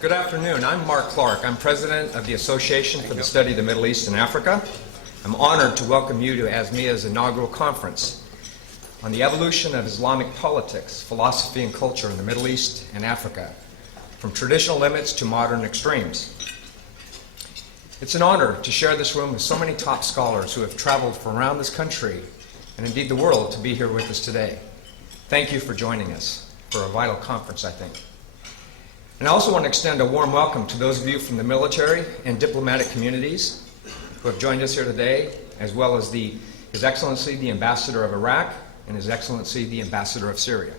Good afternoon. I'm Mark Clark. I'm president of the Association for the Study of the Middle East and Africa. I'm honored to welcome you to ASMEA's inaugural conference on the evolution of Islamic politics, philosophy, and culture in the Middle East and Africa, from traditional limits to modern extremes. It's an honor to share this room with so many top scholars who have traveled from around this country and indeed the world to be here with us today. Thank you for joining us for a vital conference, I think. And I also want to extend a warm welcome to those of you from the military and diplomatic communities who have joined us here today, as well as His Excellency the Ambassador of Iraq and His Excellency the Ambassador of Syria.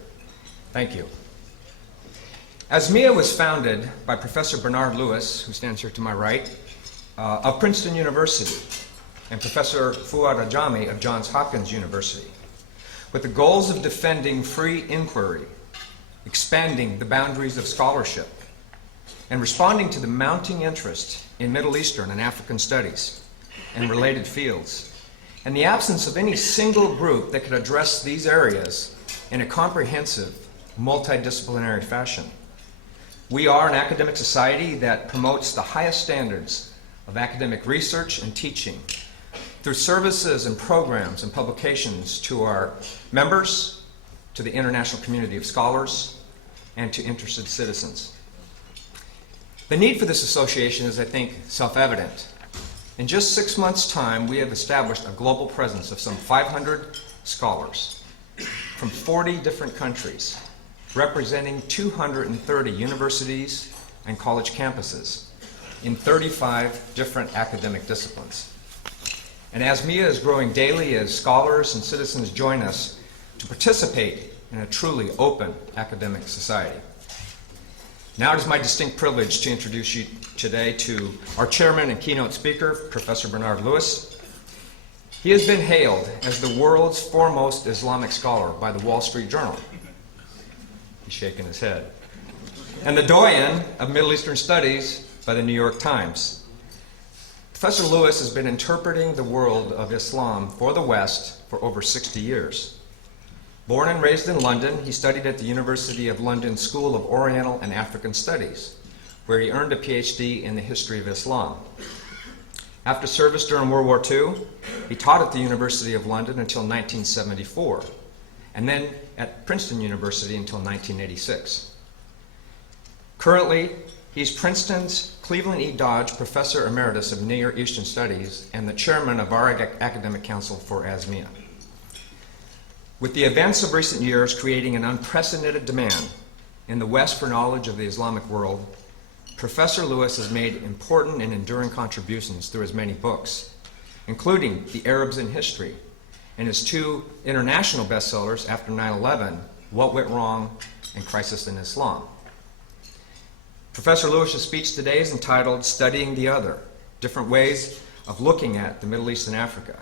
Thank you. ASMEA was founded by Professor Bernard Lewis, who stands here to my right, of Princeton University, and Professor Fouad Ajami of Johns Hopkins University, with the goals of defending free inquiry, expanding the boundaries of scholarship, and responding to the mounting interest in Middle Eastern and African studies and related fields, and the absence of any single group that could address these areas in a comprehensive, multidisciplinary fashion. We are an academic society that promotes the highest standards of academic research and teaching through services and programs and publications to our members, to the international community of scholars, and to interested citizens. The need for this association is, I think, self-evident. In just 6 months' time, we have established a global presence of some 500 scholars from 40 different countries, representing 230 universities and college campuses in 35 different academic disciplines. And ASMEA is growing daily as scholars and citizens join us to participate in a truly open academic society. Now it is my distinct privilege to introduce you today to our chairman and keynote speaker, Professor Bernard Lewis. He has been hailed as the world's foremost Islamic scholar by the Wall Street Journal. He's shaking his head. And the doyen of Middle Eastern Studies by the New York Times. Professor Lewis has been interpreting the world of Islam for the West for over 60 years. Born and raised in London, he studied at the University of London School of Oriental and African Studies, where he earned a PhD in the history of Islam. After service during World War II, he taught at the University of London until 1974, and then at Princeton University until 1986. Currently, he's Princeton's Cleveland E. Dodge Professor Emeritus of Near Eastern Studies and the chairman of our Academic Council for ASMEA. With the events of recent years creating an unprecedented demand in the West for knowledge of the Islamic world, Professor Lewis has made important and enduring contributions through his many books, including The Arabs in History and his 2 international bestsellers after 9/11, What Went Wrong and Crisis in Islam. Professor Lewis's speech today is entitled Studying the Other, Different Ways of Looking at the Middle East and Africa.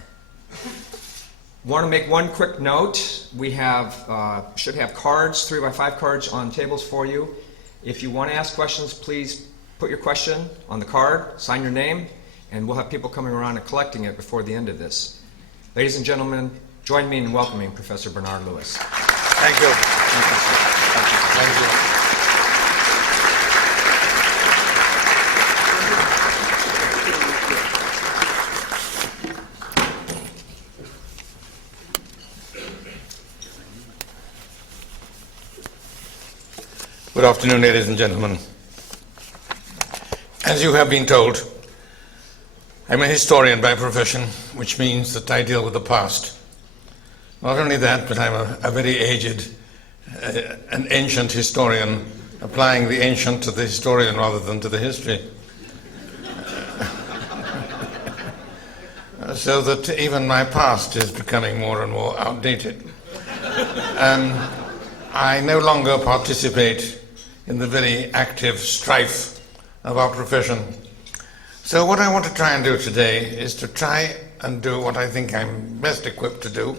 Want to make one quick note. We should have cards, 3x5 cards on tables for you. If you want to ask questions, please put your question on the card, sign your name, and we'll have people coming around and collecting it before the end of this. Ladies and gentlemen, join me in welcoming Professor Bernard Lewis. Thank you. Thank you. Good afternoon, ladies and gentlemen. As you have been told, I'm a historian by profession, which means that I deal with the past. Not only that, but I'm a very aged, an ancient historian, applying the ancient to the historian rather than to the history. So that even my past is becoming more and more outdated. I no longer participate in the very active strife of our profession. So what I want to try and do today is to try and do what I think I'm best equipped to do.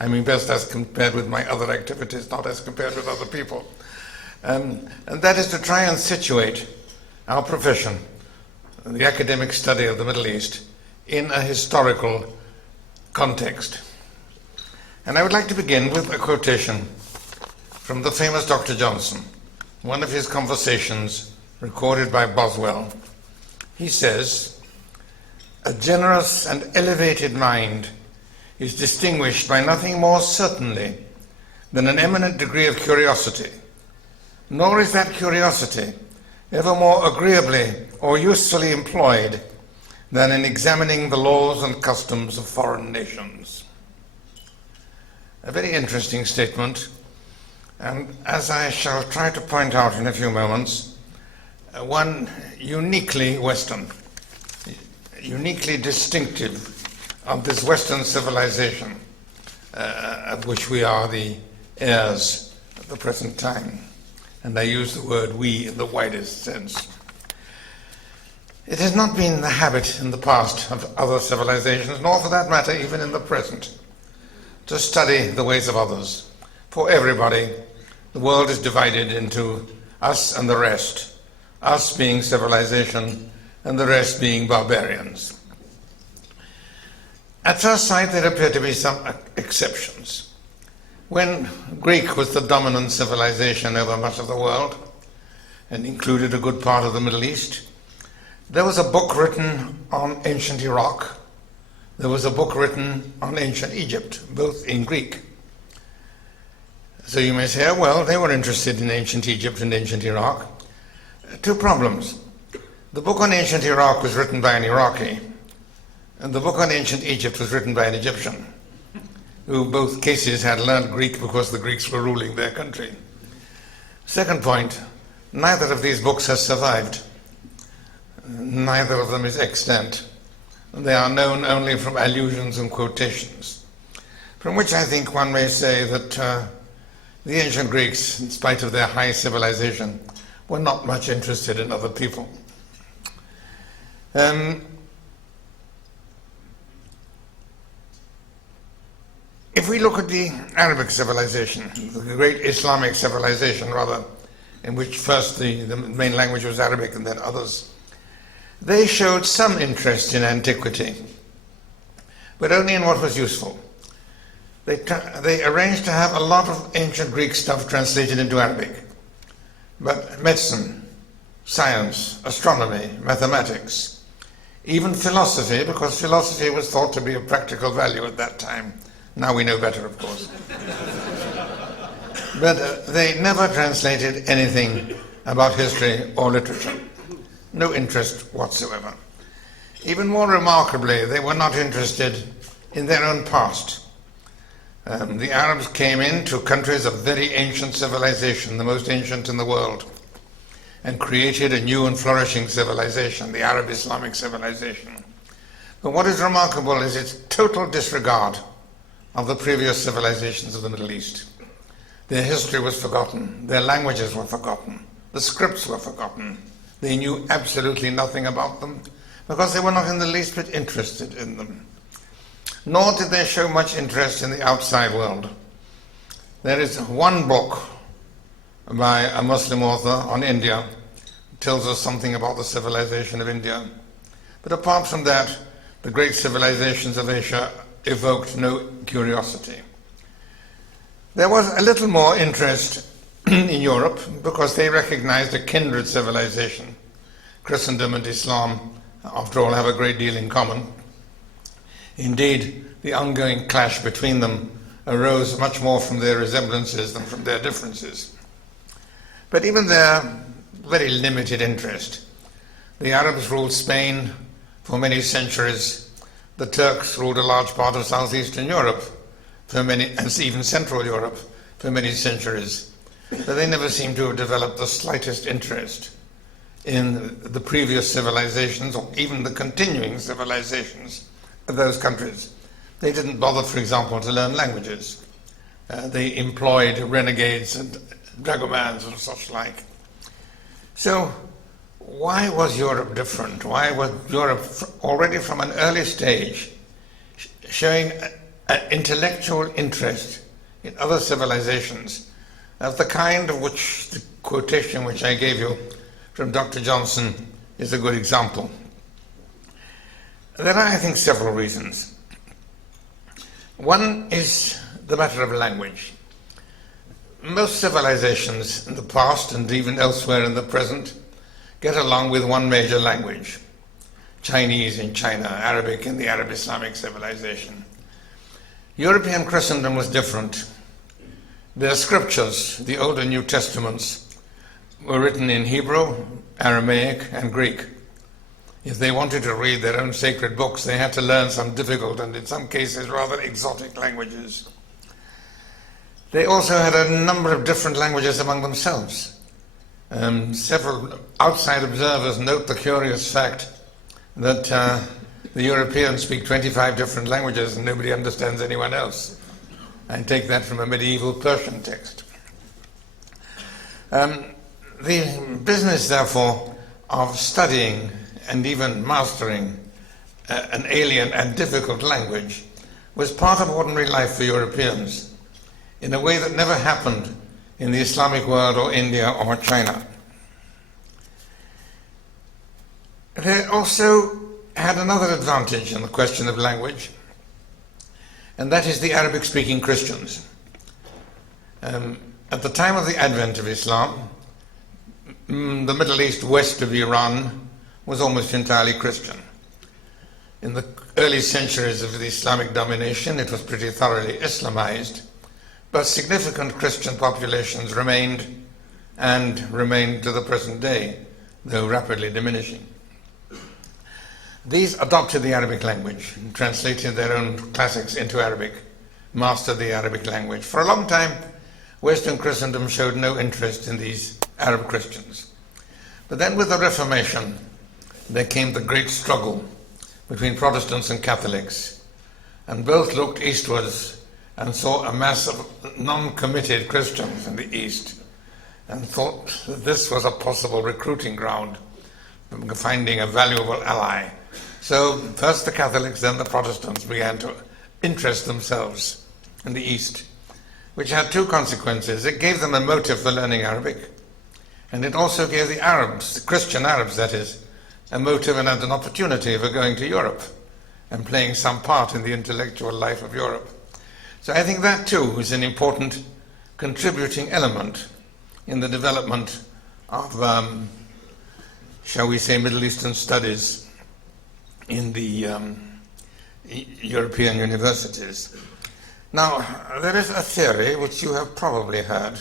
I mean best as compared with my other activities, not as compared with other people. And that is to try and situate our profession, the academic study of the Middle East, in a historical context. And I would like to begin with a quotation from the famous Dr. Johnson, one of his conversations recorded by Boswell. He says, "A generous and elevated mind is distinguished by nothing more certainly than an eminent degree of curiosity, nor is that curiosity ever more agreeably or usefully employed than in examining the laws and customs of foreign nations." A very interesting statement, and as I shall try to point out in a few moments, one uniquely Western, uniquely distinctive of this Western civilization of which we are the heirs at the present time. And I use the word we in the widest sense. It has not been the habit in the past of other civilizations, nor for that matter even in the present, to study the ways of others. For everybody, the world is divided into us and the rest, us being civilization and the rest being barbarians. At first sight, there appear to be some exceptions. When Greek was the dominant civilization over much of the world, and included a good part of the Middle East, there was a book written on ancient Iraq. There was a book written on ancient Egypt, both in Greek. So you may say, well, they were interested in ancient Egypt and ancient Iraq. Two problems. The book on ancient Iraq was written by an Iraqi, and the book on ancient Egypt was written by an Egyptian, who both cases had learned Greek because the Greeks were ruling their country. Second point, neither of these books has survived. Neither of them is extant. They are known only from allusions and quotations, from which I think one may say that the ancient Greeks, in spite of their high civilization, were not much interested in other people. If we look at the Arabic civilization, the great Islamic civilization rather, in which first the main language was Arabic and then others, they showed some interest in antiquity, but only in what was useful. They arranged to have a lot of ancient Greek stuff translated into Arabic, but medicine, science, astronomy, mathematics, even philosophy, because philosophy was thought to be of practical value at that time. Now we know better, of course. But they never translated anything about history or literature. No interest whatsoever. Even more remarkably, they were not interested in their own past. The Arabs came into countries of very ancient civilization, the most ancient in the world, and created a new and flourishing civilization, the Arab Islamic civilization. But what is remarkable is its total disregard of the previous civilizations of the Middle East. Their history was forgotten, their languages were forgotten, the scripts were forgotten. They knew absolutely nothing about them because they were not in the least bit interested in them. Nor did they show much interest in the outside world. There is one book by a Muslim author on India that tells us something about the civilization of India. But apart from that, the great civilizations of Asia evoked no curiosity. There was a little more interest in Europe because they recognized a kindred civilization. Christendom and Islam, after all, have a great deal in common. Indeed, the ongoing clash between them arose much more from their resemblances than from their differences. But even their very limited interest. The Arabs ruled Spain for many centuries. The Turks ruled a large part of southeastern Europe for many, and even Central Europe for many centuries. But they never seem to have developed the slightest interest in the previous civilizations or even the continuing civilizations of those countries. They didn't bother, for example, to learn languages. They employed renegades and dragomans and such like. So why was Europe different? Why was Europe already from an early stage showing an intellectual interest in other civilizations of the kind of which the quotation which I gave you from Dr. Johnson is a good example? There are, I think, several reasons. One is the matter of language. Most civilizations in the past and even elsewhere in the present get along with one major language, Chinese in China, Arabic in the Arab Islamic civilization. European Christendom was different. Their scriptures, the Old and New Testaments, were written in Hebrew, Aramaic, and Greek. If they wanted to read their own sacred books, they had to learn some difficult and in some cases rather exotic languages. They also had a number of different languages among themselves. Several outside observers note the curious fact that the Europeans speak 25 different languages and nobody understands anyone else. I take that from a medieval Persian text. The business, therefore, of studying and even mastering an alien and difficult language was part of ordinary life for Europeans in a way that never happened in the Islamic world or India or China. They also had another advantage in the question of language, and that is the Arabic-speaking Christians. At the time of the advent of Islam, the Middle East west of Iran was almost entirely Christian. In the early centuries of the Islamic domination, it was pretty thoroughly Islamized, but significant Christian populations remained and remain to the present day, though rapidly diminishing. These adopted the Arabic language, translated their own classics into Arabic, mastered the Arabic language. For a long time, Western Christendom showed no interest in these Arab Christians. But then with the Reformation, there came the great struggle between Protestants and Catholics, and both looked eastwards and saw a mass of non-committed Christians in the East and thought that this was a possible recruiting ground for finding a valuable ally. So first the Catholics, then the Protestants began to interest themselves in the East, which had two consequences. It gave them a motive for learning Arabic, and it also gave the Arabs, the Christian Arabs that is, a motive and an opportunity for going to Europe and playing some part in the intellectual life of Europe. So I think that too is an important contributing element in the development of, shall we say, Middle Eastern studies in the European universities. Now, there is a theory which you have probably heard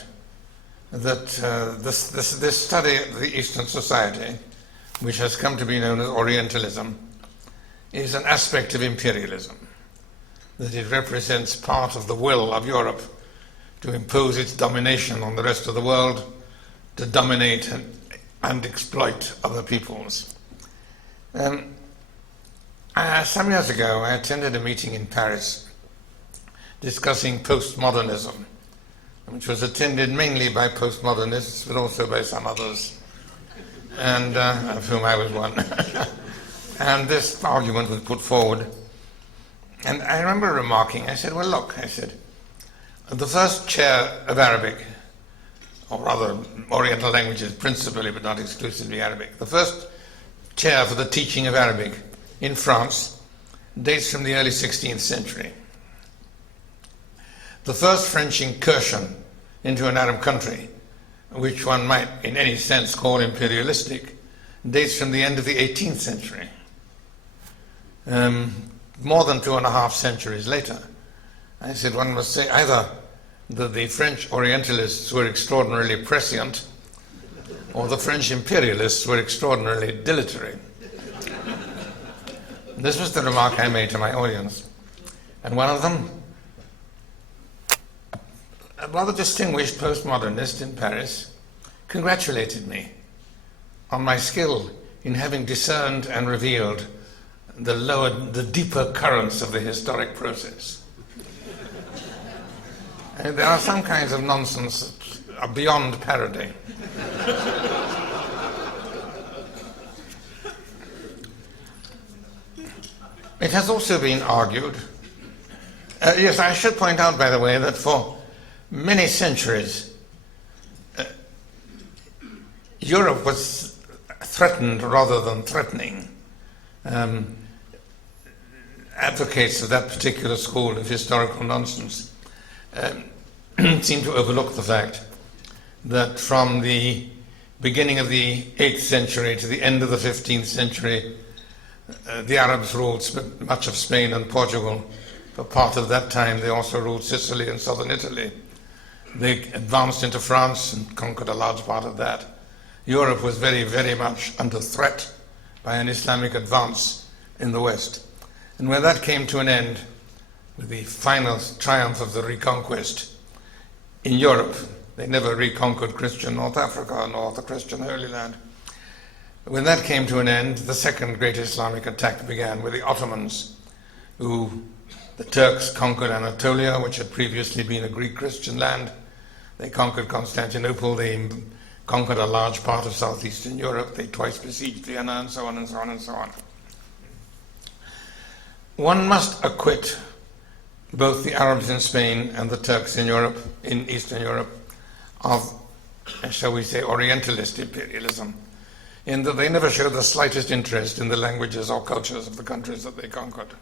that this study of the Eastern society, which has come to be known as Orientalism, is an aspect of imperialism, that it represents part of the will of Europe to impose its domination on the rest of the world, to dominate and exploit other peoples. Some years ago, I attended a meeting in Paris discussing postmodernism, which was attended mainly by postmodernists, but also by some others, and of whom I was one. And this argument was put forward. And I remember remarking, I said, well, look, I said, the first chair of Arabic, or rather Oriental languages principally, but not exclusively Arabic, the first chair for the teaching of Arabic in France dates from the early 16th century. The first French incursion into an Arab country, which one might in any sense call imperialistic, dates from the end of the 18th century. More than 2.5 centuries later. I said one must say either that the French Orientalists were extraordinarily prescient, or the French imperialists were extraordinarily dilatory. This was the remark I made to my audience. And one of them, a rather distinguished postmodernist in Paris, congratulated me on my skill in having discerned and revealed the deeper currents of the historic process. And there are some kinds of nonsense that are beyond parody. It has also been argued, yes, I should point out, by the way, that for many centuries, Europe was threatened rather than threatening. Advocates of that particular school of historical nonsense seem to overlook the fact that from the beginning of the 8th century to the end of the 15th century, the Arabs ruled much of Spain and Portugal. For part of that time, they also ruled Sicily and southern Italy. They advanced into France and conquered a large part of that. Europe was very, very much under threat by an Islamic advance in the West. And when that came to an end, with the final triumph of the reconquest in Europe, they never reconquered Christian North Africa nor the Christian Holy Land. When that came to an end, the second great Islamic attack began with the Ottomans, the Turks conquered Anatolia, which had previously been a Greek Christian land. They conquered Constantinople. They conquered a large part of southeastern Europe. They twice besieged Vienna, and so on and so on and so on. One must acquit both the Arabs in Spain and the Turks in Europe, in Eastern Europe, of, shall we say, Orientalist imperialism, in that they never showed the slightest interest in the languages or cultures of the countries that they conquered.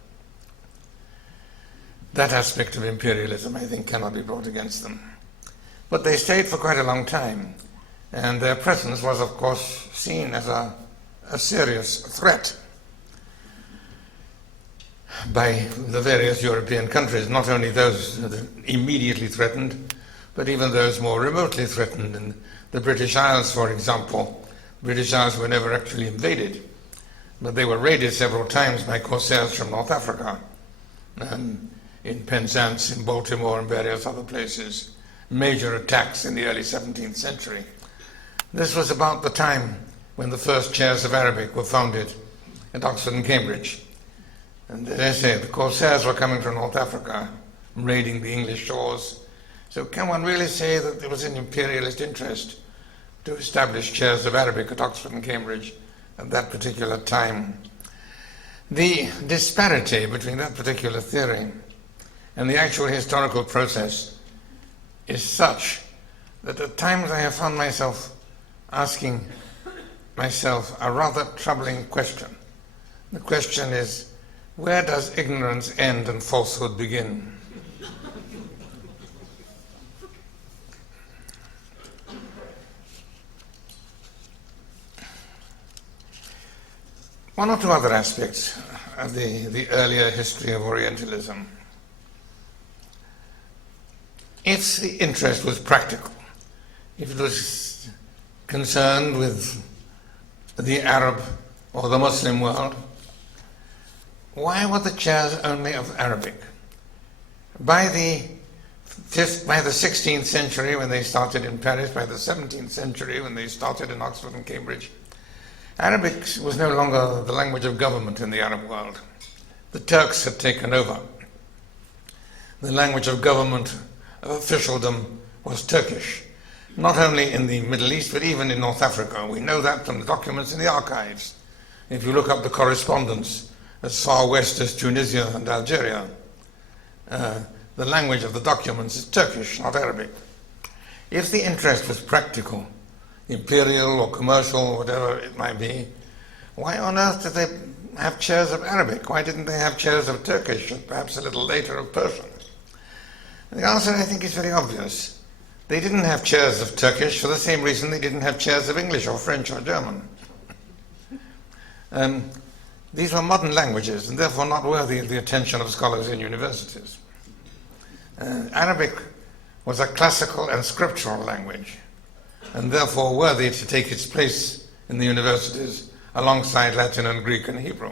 That aspect of imperialism, I think, cannot be brought against them. But they stayed for quite a long time, and their presence was, of course, seen as a serious threat by the various European countries, not only those immediately threatened, but even those more remotely threatened. In the British Isles, for example, British Isles were never actually invaded, but they were raided several times by corsairs from North Africa, in Penzance, in Baltimore, and various other places. Major attacks in the early 17th century. This was about the time when the first chairs of Arabic were founded at Oxford and Cambridge. And as I say, the corsairs were coming from North Africa, raiding the English shores. So can one really say that there was an imperialist interest to establish chairs of Arabic at Oxford and Cambridge at that particular time? The disparity between that particular theory and the actual historical process is such that at times I have found myself asking myself a rather troubling question. The question is, where does ignorance end and falsehood begin? One or two other aspects of the earlier history of Orientalism. If the interest was practical, if it was concerned with the Arab or the Muslim world, why were the chairs only of Arabic? By the 16th century, when they started in Paris, by the 17th century, when they started in Oxford and Cambridge, Arabic was no longer the language of government in the Arab world. The Turks had taken over. The language of government, of officialdom, was Turkish, not only in the Middle East, but even in North Africa. We know that from the documents in the archives. If you look up the correspondence as far west as Tunisia and Algeria, the language of the documents is Turkish, not Arabic. If the interest was practical, imperial or commercial, whatever it might be, why on earth did they have chairs of Arabic? Why didn't they have chairs of Turkish and perhaps a little later of Persian? And the answer, I think, is very obvious. They didn't have chairs of Turkish for the same reason they didn't have chairs of English or French or German. These were modern languages and therefore not worthy of the attention of scholars in universities. Arabic was a classical and scriptural language, and therefore worthy to take its place in the universities alongside Latin and Greek and Hebrew.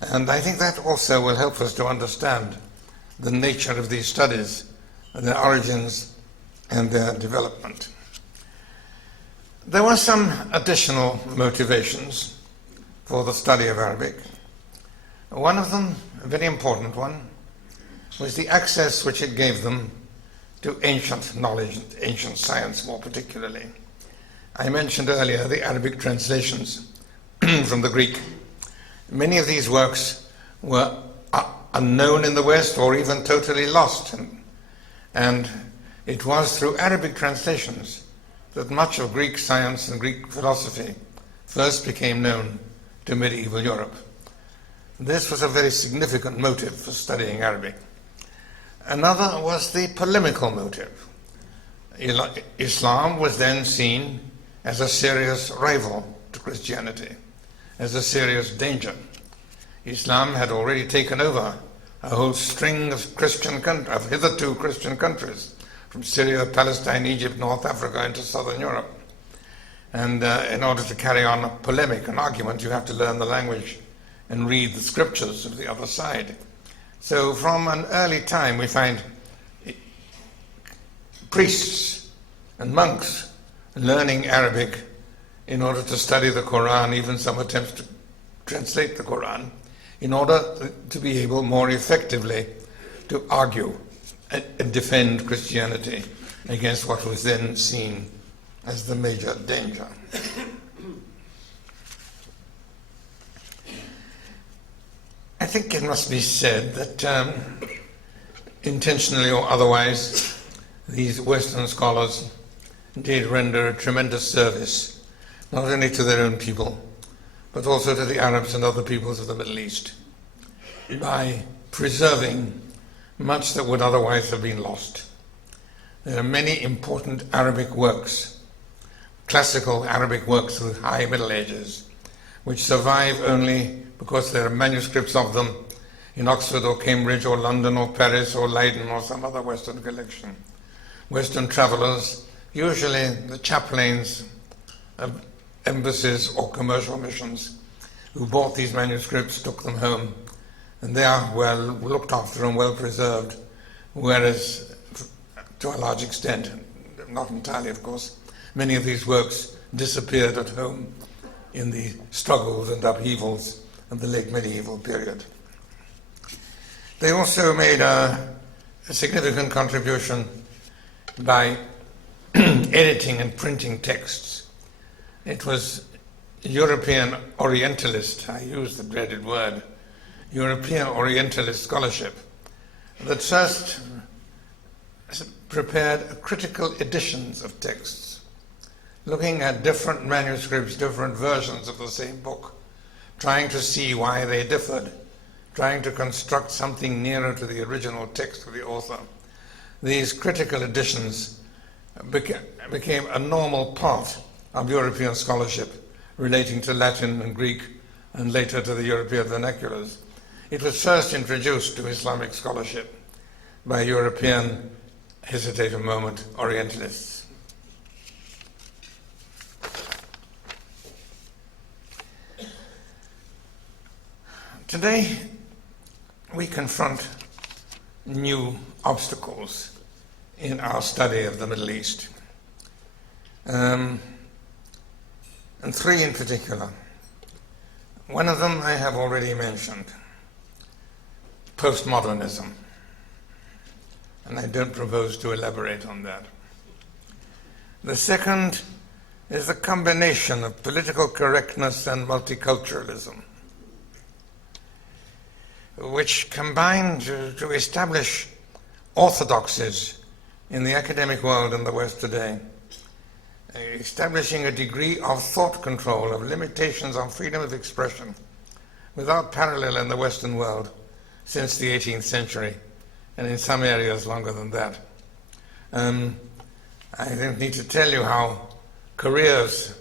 And I think that also will help us to understand the nature of these studies, their origins and their development. There were some additional motivations for the study of Arabic. One of them, a very important one, was the access which it gave them to ancient knowledge, ancient science more particularly. I mentioned earlier the Arabic translations from the Greek. Many of these works were unknown in the West or even totally lost. And it was through Arabic translations that much of Greek science and Greek philosophy first became known to medieval Europe. This was a very significant motive for studying Arabic. Another was the polemical motive. Islam was then seen as a serious rival to Christianity, as a serious danger. Islam had already taken over a whole string of hitherto Christian countries, from Syria, Palestine, Egypt, North Africa, into Southern Europe. And in order to carry on a polemic, an argument, you have to learn the language and read the scriptures of the other side. So from an early time, we find priests and monks learning Arabic in order to study the Quran, even some attempts to translate the Quran, in order to be able more effectively to argue and defend Christianity against what was then seen as the major danger. I think it must be said that intentionally or otherwise, these Western scholars did render a tremendous service, not only to their own people, but also to the Arabs and other peoples of the Middle East, by preserving much that would otherwise have been lost. There are many important Arabic works, classical Arabic works of the High Middle Ages, which survive only because there are manuscripts of them in Oxford or Cambridge or London or Paris or Leiden or some other Western collection. Western travelers, usually the chaplains of embassies or commercial missions, who bought these manuscripts, took them home, and they are well looked after and well preserved, whereas to a large extent, not entirely of course, many of these works disappeared at home in the struggles and upheavals of the late medieval period. They also made a significant contribution by editing and printing texts. It was European Orientalist, I use the dreaded word, European Orientalist scholarship that first prepared critical editions of texts, looking at different manuscripts, different versions of the same book, trying to see why they differed, trying to construct something nearer to the original text of the author. These critical editions became a normal part of European scholarship relating to Latin and Greek and later to the European vernaculars. It was first introduced to Islamic scholarship by European, hesitate a moment, Orientalists. Today, we confront new obstacles in our study of the Middle East, and three in particular. One of them I have already mentioned, postmodernism, and I don't propose to elaborate on that. The second is the combination of political correctness and multiculturalism, which combine to establish orthodoxies in the academic world in the West today, establishing a degree of thought control, of limitations on freedom of expression, without parallel in the Western world since the 18th century, and in some areas longer than that. I don't need to tell you how careers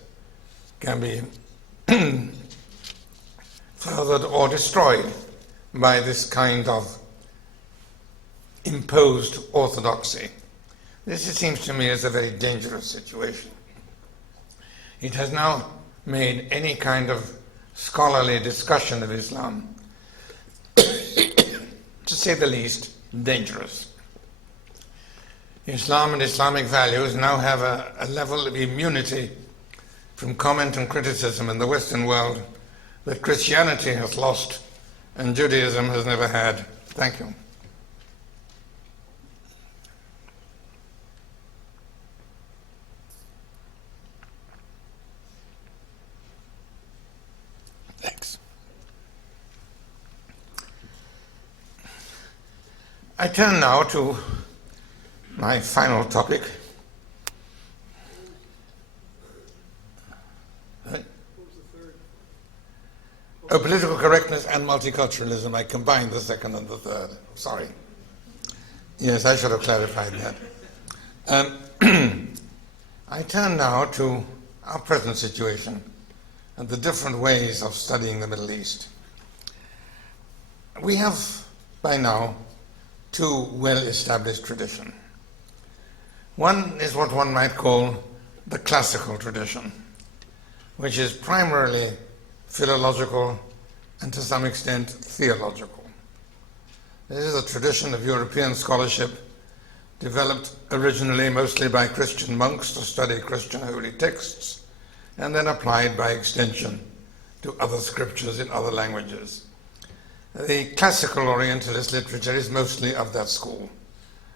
can be furthered or destroyed by this kind of imposed orthodoxy. This, it seems to me, is a very dangerous situation. It has now made any kind of scholarly discussion of Islam, to say the least, dangerous. Islam and Islamic values now have a level of immunity from comment and criticism in the Western world that Christianity has lost and Judaism has never had. Thank you. Thanks. I turn now to my final topic. Oh, political correctness and multiculturalism. I combined the second and the third. Sorry. Yes, I should have clarified that. I turn now to our present situation and the different ways of studying the Middle East. We have, by now, two well-established traditions. One is what one might call the classical tradition, which is primarily philological and to some extent theological. This is a tradition of European scholarship developed originally mostly by Christian monks to study Christian holy texts and then applied by extension to other scriptures in other languages. The classical Orientalist literature is mostly of that school.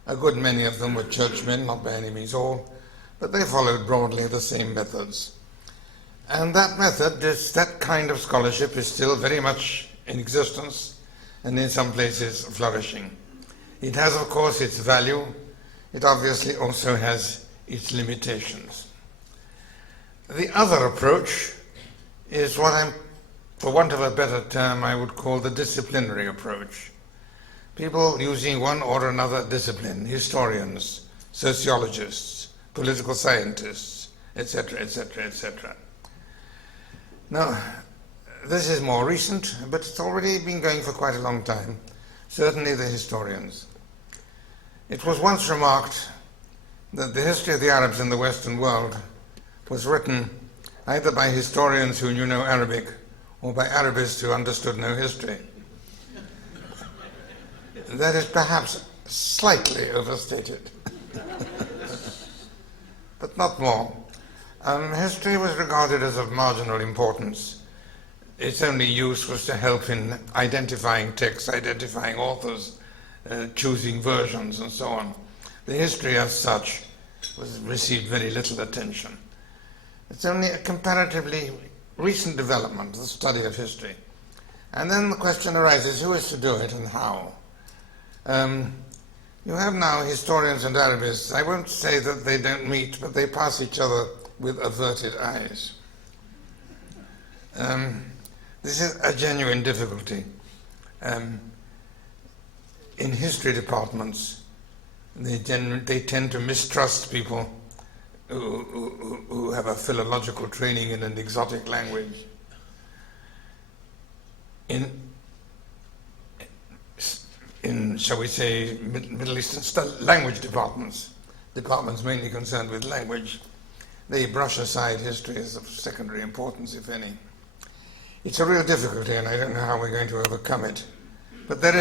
A good many of them were churchmen, not by any means all, but they followed broadly the same methods. And that method, that kind of scholarship is still very much in existence and in some places flourishing. It has, of course, its value. It obviously also has its limitations. The other approach is what for want of a better term, I would call the disciplinary approach. People using one or another discipline, historians, sociologists, political scientists, etc., etc., etc. Now, this is more recent, but it's already been going for quite a long time, certainly the historians. It was once remarked that the history of the Arabs in the Western world was written either by historians who knew no Arabic or by Arabists who understood no history. That is perhaps slightly overstated, but not more. History was regarded as of marginal importance. Its only use was to help in identifying texts, identifying authors, choosing versions, and so on. The history as such received very little attention. It's only a comparatively recent development, the study of history. And then the question arises, who is to do it and how? You have now historians and Arabists. I won't say that they don't meet, but they pass each other with averted eyes. This is a genuine difficulty. In history departments, they tend to mistrust people who have a philological training in an exotic language. In, shall we say, Middle Eastern language departments mainly concerned with language, they brush aside history as of secondary importance, if any. It's a real difficulty, and I don't know how we're going to overcome it. But there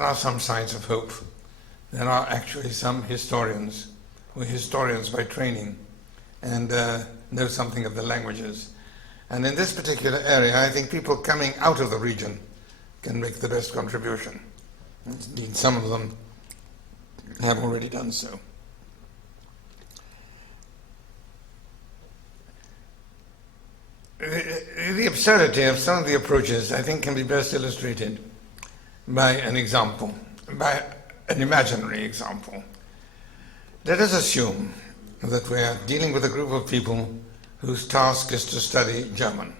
are some signs of hope. There are actually some historians who are historians by training and know something of the languages. And in this particular area, I think people coming out of the region can make the best contribution. Indeed, some of them have already done so. The absurdity of some of the approaches, I think, can be best illustrated by an example, by an imaginary example. Let us assume that we are dealing with a group of people whose task is to study German.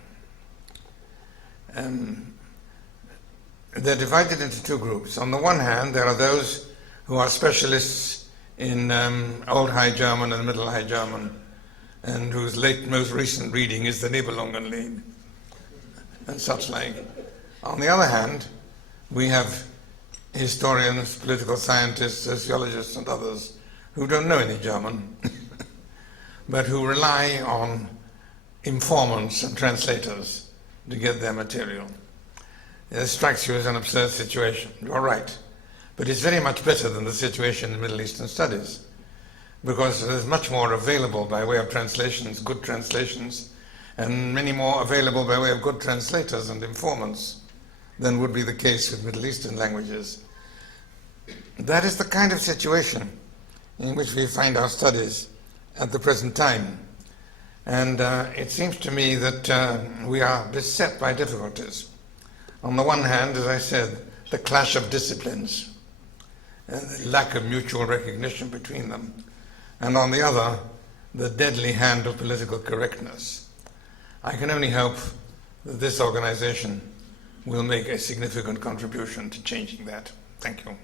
They're divided into two groups. On the one hand, there are those who are specialists in Old High German and Middle High German, and whose most recent reading is the Nibelungenlied and such like. On the other hand, we have historians, political scientists, sociologists, and others who don't know any German, but who rely on informants and translators to get their material. It strikes you as an absurd situation. You're right. But it's very much better than the situation in Middle Eastern studies, because there's much more available by way of translations, good translations, and many more available by way of good translators and informants than would be the case with Middle Eastern languages. That is the kind of situation in which we find our studies at the present time. And it seems to me that we are beset by difficulties. On the one hand, as I said, the clash of disciplines, and the lack of mutual recognition between them. And on the other, the deadly hand of political correctness. I can only hope that this organization will make a significant contribution to changing that. Thank you.